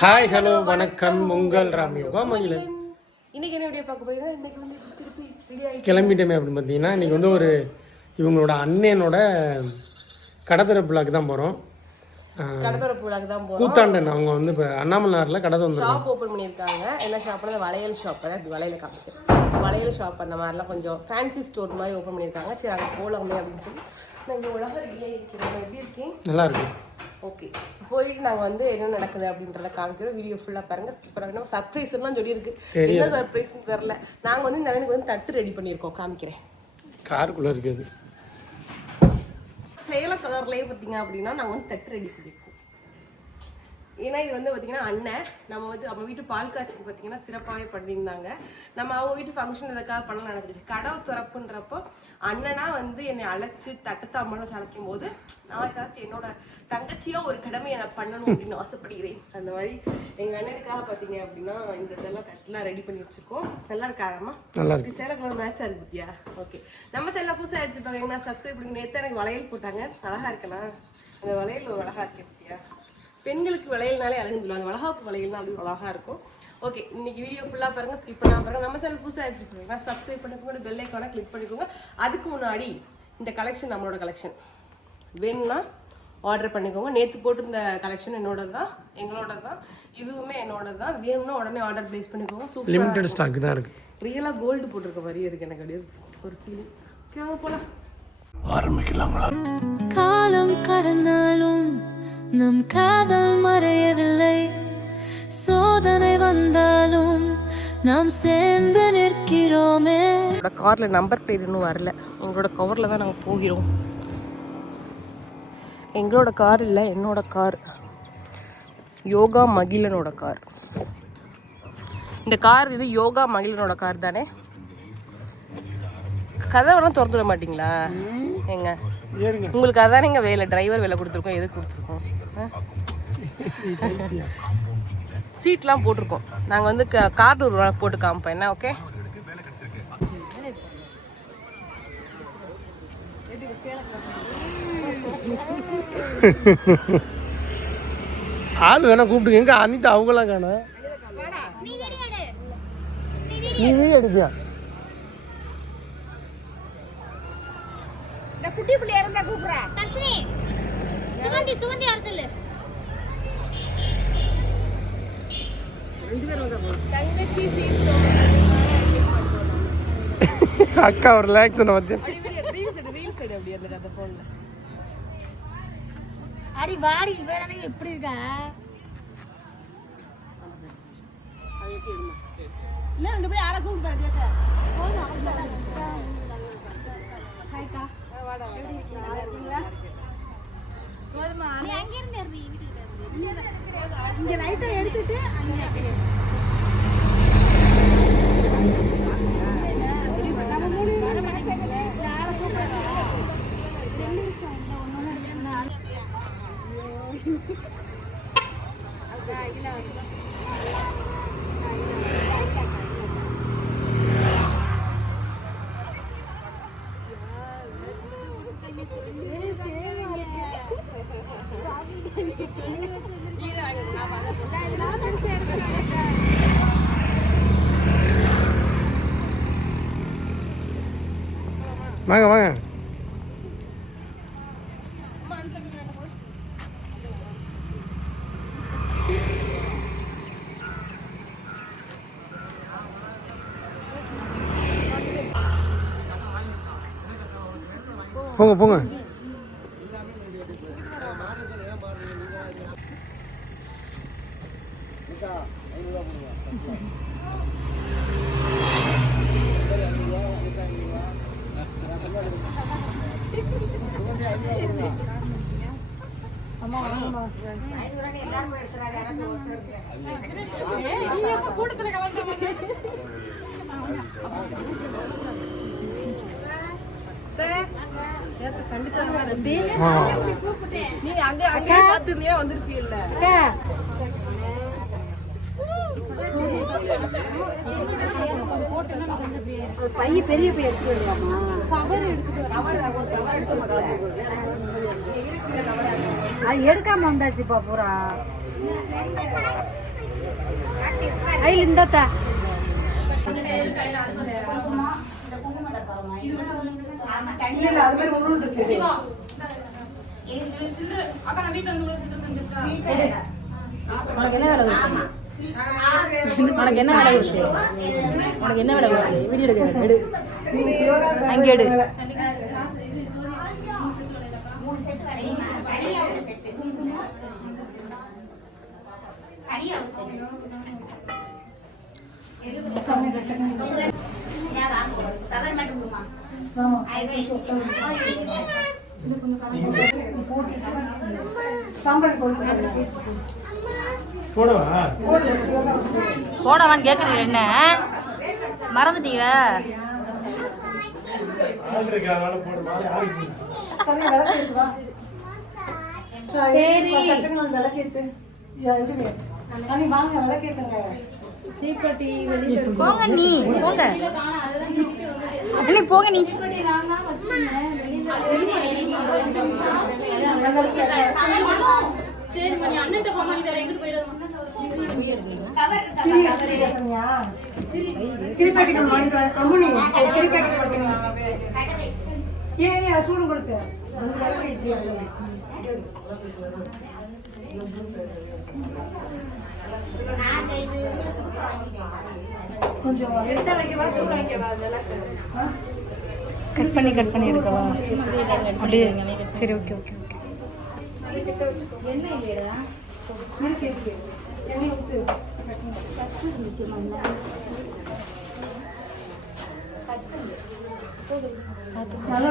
Hi hello வணக்கம் உங்கள் ராம்யோகா மகிழன். இன்னைக்கு என்ன வீடியோ பார்க்க போறீங்கன்னா இன்னைக்கு வந்து திருப்பி ரெடி ஆகி கிளம்பிட்டோமே அப்படின்னு பார்த்தீங்கன்னா இன்றைக்கி வந்து ஒரு இவங்களோட அண்ணனோட கடத்தரப்பு விழாக்கு தான் போகிறோம். கடத்தரப்பு விழாக்கு தான் போகிறோம். கூத்தாண்டன் அவங்க வந்து இப்போ அண்ணாமலையாரில் கடை வந்து ஷாப் ஓப்பன் பண்ணியிருக்காங்க. என்ன ஷாப்னா வளையல் ஷாப். அதான் இப்படி வளையல் காமிச்சேன். வளையல் ஷாப் அந்த மாதிரிலாம் கொஞ்சம் ஃபேன்சி ஸ்டோர் மாதிரி ஓப்பன் பண்ணியிருக்காங்க. சரி அங்கே போகலாமே அப்படின்னு சொல்லி நான் இங்கே உலக ரெடியாக இருக்கிறேன். எப்படி இருக்கேன்? நல்லா இருக்கு. ஓகே, போயிட்டு நாங்கள் வந்து என்ன நடக்குது அப்படின்றத காமிக்கிறோம். வீடியோ ஃபுல்லாக பாருங்கள். ஸ்கிப் பண்ணாங்க. சர்ப்ரைஸ்லாம் சொல்லியிருக்கு. என்ன சர்ப்ரைஸ்னு தெரில. நாங்கள் வந்து இந்த அண்ணனுக்கு வந்து தட்டு ரெடி பண்ணியிருக்கோம். காமிக்கிறேன். காருக்குள்ளே இருக்குது. சேலை கலர்லேயே பார்த்தீங்க அப்படின்னா நாங்கள் வந்து தட்டு ரெடி பண்ணியிருக்கோம். ஏன்னா இது வந்து பார்த்தீங்கன்னா அண்ணன் நம்ம வீட்டு பால் காய்ச்சிக்கு பார்த்தீங்கன்னா சிறப்பாகவே பண்ணியிருந்தாங்க. நம்ம அவங்க வீட்டு ஃபங்க்ஷன் எதுக்காக பண்ணலாம் நினச்சிருச்சு. கடை திறப்புன்றப்போ அண்ணனா வந்து என்னை அழைச்சி தட்டத்தாம்பரம் சமைக்கும் போது நான் ஏதாச்சும் என்னோட தங்கச்சியாக ஒரு கடமையை நான் பண்ணணும் அப்படின்னு ஆசைப்படுகிறேன். அந்த மாதிரி எங்கள் அண்ணனுக்காக பார்த்தீங்க அப்படின்னா இந்த இதெல்லாம் தட்டுலாம் ரெடி பண்ணி வச்சுருக்கோம். நல்லா இருக்காங்கம்மா? நல்லா இருக்கு. சேலை கலர் மேட்சாக இருக்கு பத்தியா? ஓகே, நம்ம சேலை புதுசாக அடிச்சுப்பாங்க. சப்ஸ்கிரைப் பண்ணி நேற்று எனக்கு வளையல் போட்டாங்க. அழகாக இருக்கேண்ணா. அந்த வளையல் ஒரு அழகாக இருக்கு பத்தியா? பெண்களுக்கு வளையல்னாலே அழகுன்னு சொல்லுவாங்க. வளகாப்பு வளையல்னா அப்படி அழகாக இருக்கும். ஓகே, இன்னைக்கு வீடியோ ஃபுல்லாக பாருங்கள். ஸ்கிப் பண்ணாமல் பாருங்கள். நம்ம சேனல் புதுசாக ஆயிடுச்சுக்கோங்க. சப்ஸ்கிரைப் பண்ணிக்கோங்க. பெல் ஐக்கானை கிளிக் பண்ணிக்கோங்க. அதுக்கு முன்னாடி இந்த கலெக்ஷன் நம்மளோட கலெக்ஷன் வேணும்னா ஆர்டர் பண்ணிக்கோங்க. நேற்று போட்டிருந்த கலெக்ஷன் என்னோட தான், எங்களோட தான். இதுவுமே என்னோட தான். வேணும்னா உடனே ஆர்டர் ப்ளேஸ் பண்ணிக்கோங்க. சூப்பர் லிமிடெட் ஸ்டாக் தான் இருக்குது. ரியலாக கோல்டு போட்டிருக்க மாதிரியே இருக்குது எனக்கு. அப்படியே ஒரு ஃபீலிங். ஓகே, போகலாம். ஆரம்பிக்கலாங்களா? காலம் கடந்தாலும் நம் காதல் மறையவில்லை. சோதனை வந்தாலும் நாம் சேர்ந்து நிற்கிறோமே. என்னோட காரில் நம்பர் பிளேட் இன்னும் வரல. எங்களோட கவரில் தான் நாங்கள் போகிறோம். எங்களோட கார் இல்லை, என்னோட கார். யோகா மகிழனோட கார். இந்த கார் இது யோகா மகிழனோட கார் தானே? கதவெல்லாம் திறந்துட மாட்டிங்களா? எங்க உங்களுக்கு அதான் எங்கள் வேலை. டிரைவர் வேலை கொடுத்துருக்கோம். எதுக்கு கொடுத்துருக்கோம்? சீட்லாம் போட்டிருக்கோம். நாங்கள் வந்து கார் டோர் போட்டு காமிப்போம். என்ன? ஓகே, ஆள் வேணா கூப்பிட்டுங்க. எங்க அனிதா அவங்களாம் காண. நீ வீடியோ எடுப்பியா? இந்த குட்டி புள்ளைய இருந்தா கூப்பிடுறா. தஸ்னி சுகந்தி அரசல் ரெண்டு பேரும் வந்தா போலாம். தங்கச்சி சீசோ அக்கா ஒரு ரிலாக்ஸன வந்து ரீல்ஸ் எடு அப்படியே அந்த போன்ல. அடி வாடி வேறனே எப்படி இருக்கா? அது ஏத்தி எடுமா. இல்ல ரெண்டு பேரும் ஆளை கூப்பிட்டு பாருங்க. ஹாய்க்கா. வாடா எப்படி இருக்கீங்க? நல்லா இருக்கீங்களா? போதுமா? நீ அங்க இருந்து ஏறி இங்க லைட்டா எடுத்துட்டு அங்க நம்ம மூணு வர மாட்டேங்கல. யார கூப்பிடுறா? வாங்க வாங்க. போங்க போங்க. நீ அங்க அங்க பாத்துனியா வந்திருப்பீல்ல? பைய பெரிய பைய எடுத்து வரலாமா? கவர் எடுத்துட்டு வர. அது எடுக்காம வந்தாச்சுப்பா பூரா. ஐ இந்தாத்தா இல்ல அது மாதிரி ஒன்று இருக்கு. உனக்கு என்ன வேலை வருது? உனக்கு என்ன வேலை வருது? உனக்கு என்ன வேலை வருது? வீடியோ எடுக்க எடு. அங்கே எடு. போடவா? போடவான்னு கேட்குறீங்க என்ன மறந்துட்டீங்க? போங்க நீ போங்க அப்படி போங்க நீ சரி மணி அண்ணன்ட்ட போமா நீ வேற எங்கிட்டு போயிடுறது சூடு கொடுத்து கொஞ்சம் கட் பண்ணி எடுக்கவா அப்படியே சரி ஓகே ஓகே ஓகே நல்லா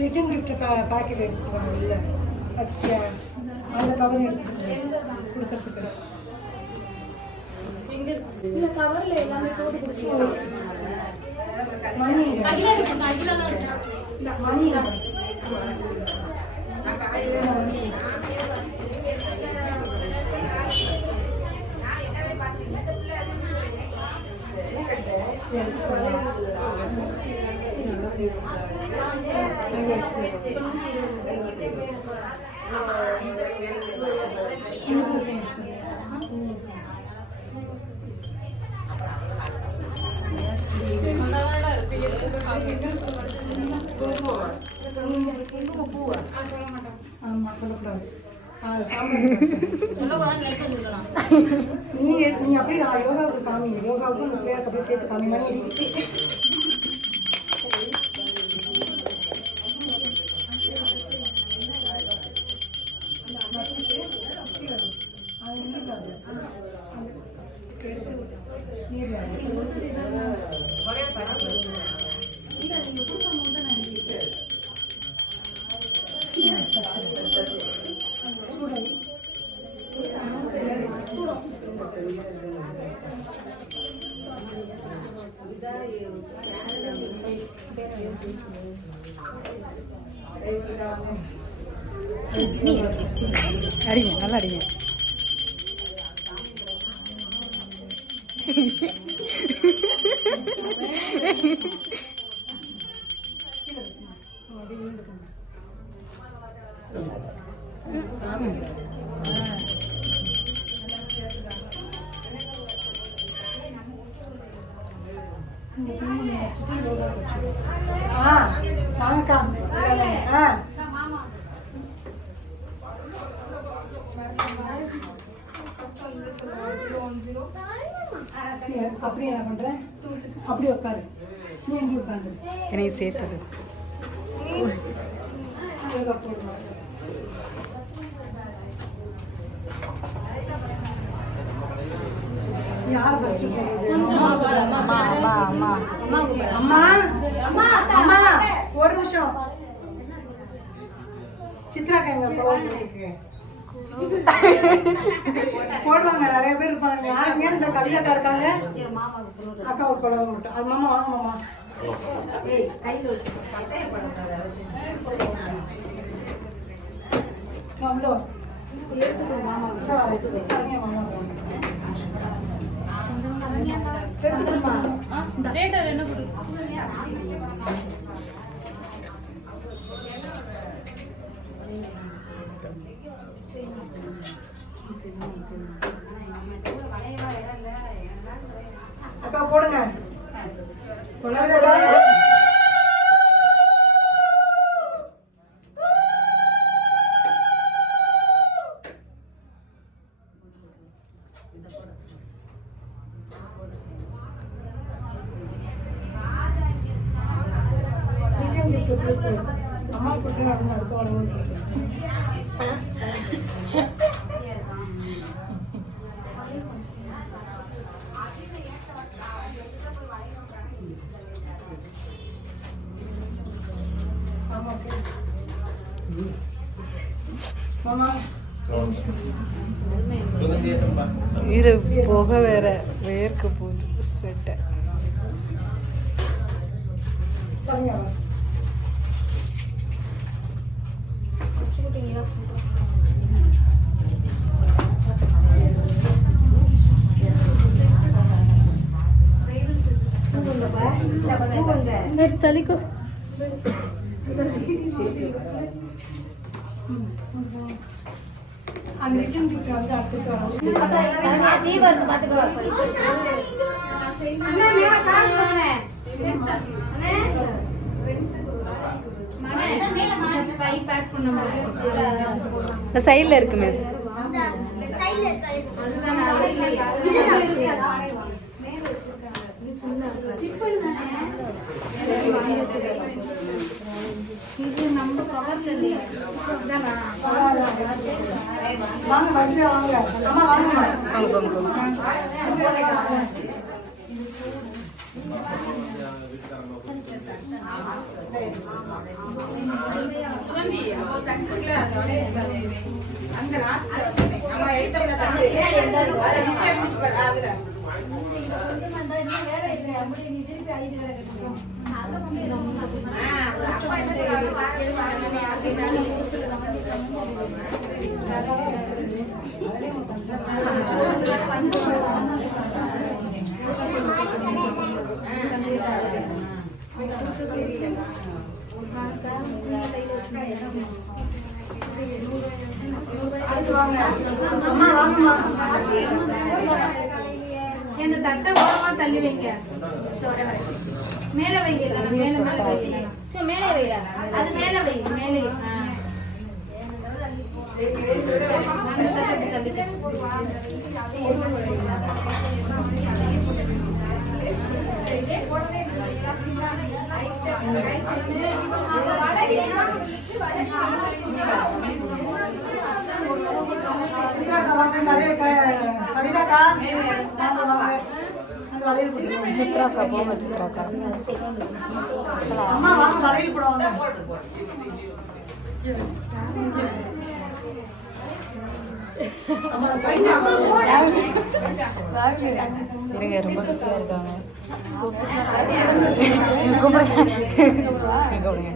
ரிட்டன் கிஃப்ட் பாக்கெட் எடுத்துக்கோங்க. இல்லை ஃபஸ்ட்டு அந்த கவர் எடுத்துக்கோங்க கொடுக்கறதுக்கு. இந்த கவரில் எல்லாமே போட்டு கொடுத்துருவோம். மணி ஆமா சொல்லக்கூடாது. நீ அப்படியே நான் யோகாவுக்கு காமிங்க. யோகாவுக்கு உங்க பேருக்கு அப்படியே சேர்த்து காமி. மணி அடிங்க நல்லா அடிங்க. வாங்கக்கா. அப்படியே என்ன பண்றேன்? அப்படியே உட்காரு. நீ எங்கே உட்காந்து என்னையும் சேர்த்தது யார் ஃபர்ஸ்ட் அம்மா அம்மா அம்மா அம்மா அம்மா ஒரு நிமிஷம். சித்ராக்கா எங்க போடுவாங்க. நிறைய பேர் இருப்பாங்க. யாருமே இந்த கவிதாக்கா இருக்காங்க. அக்கா ஒரு புடவை மட்டும். அது மாமா வாங்க மாமா. அக்கா போடுங்க. அம்மா கொடுத்து அடுத்த உடம்பு இரு புகை வேற வேர்க்க போகுது ஸ்வெட்டர். தலிக்கோ அந்த ரிட்டன் கிஃப்ட் வந்து அடுத்து வரும். சைடில் இருக்கு மிஸ். இது நம்ம கவர்ல இல்லையா? வாங்க வந்து வாங்க. அம்மா வாங்க. இந்த தட்டை ஓரமா தள்ளி வைங்க. மேல வைங்க. மேலே வைங்க. அது மேல வை. மேலே சித்ராக்கா போங்க. சித்ராக்கா அம்மா வாங்க வளையல் போடுவாங்க. இருங்க, ரொம்ப பிஸியாக இருக்காங்க. கூப்பிடுங்க.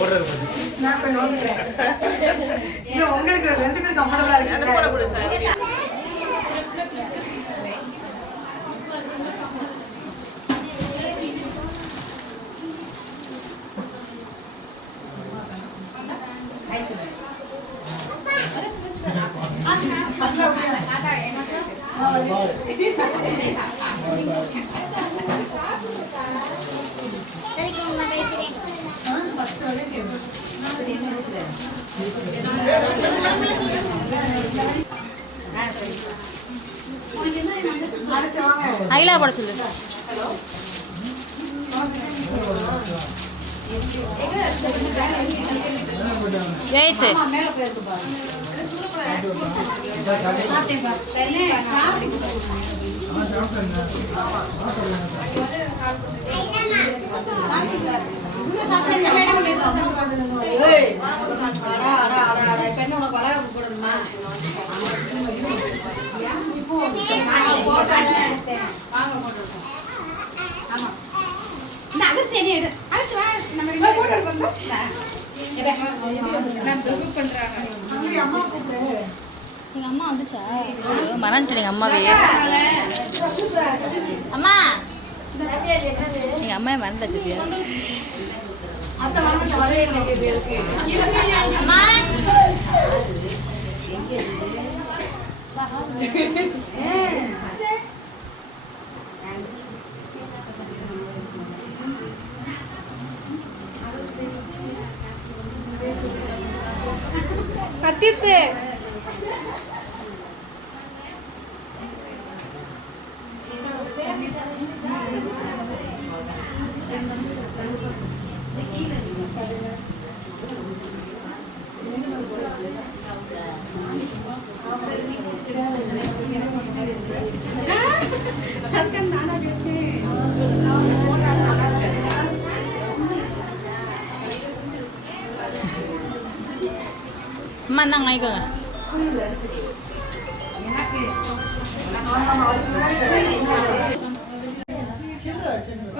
ஓடுறது பாரு. நான் போய் நோக்கிறேன். இல்ல உங்களுக்கு 2 பேரும் கம்ஃபர்ட்டபிளா அந்த இருக்கு. போட கொடு சார். ஐலா போட சொல்லு. ஜெயசு எங்க அம்மா வந்துச்சா? மறந்துட்டேன் எங்க அம்மாவே. அம்மா எங்க அம்மா மறந்தாச்சு. அம்மா கத்தித்து அம்மா இந்தாங்க வாங்கிக்கோங்க.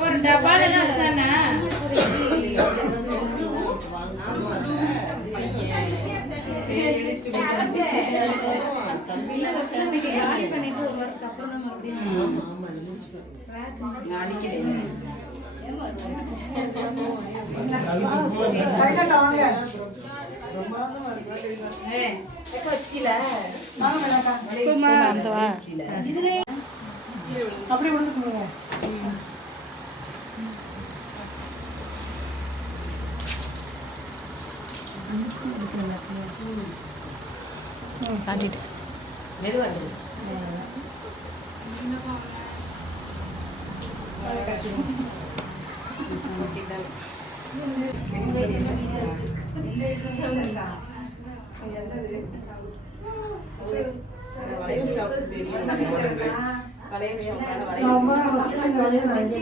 ஒரு டப்பால தான் வச்சானா காலி பண்ணிட்டு ஒரு வருஷம் அப்புறம் தான் மறுபடியும் கையில வாங்க. அந்த வா அப்படி விழுந்துக்குங்க. காட்டிடுச்சு. ரொம்ப இந்த வழியை நான் இங்கே